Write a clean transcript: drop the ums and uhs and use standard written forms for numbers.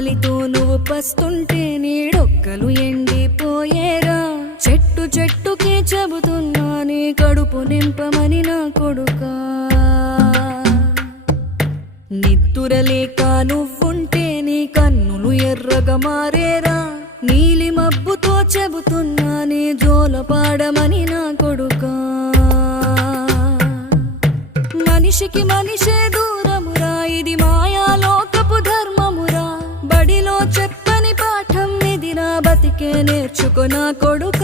ఆకలితో నువ్వు పస్తుంటే నీడొక్కలు ఎండిపోయేరా. చెట్టు చెట్టుకే చెబుతున్నా నీ కడుపు నింపమని నా కొడుకా. నిద్దురలేక నువ్వుంటే నీ కన్నులు ఎర్రగా మారేరా. నీలి మబ్బుతో చెబుతున్నా నీ జోలపాడమని నా కొడుకా. మనిషికి మనిషే దూరమురా, ఇది మాయాలోకపు ధర్మమురా. బడిలో చెప్పని పాఠం ఇదిరా, బతికే నేర్చుకో నా కొడుకా.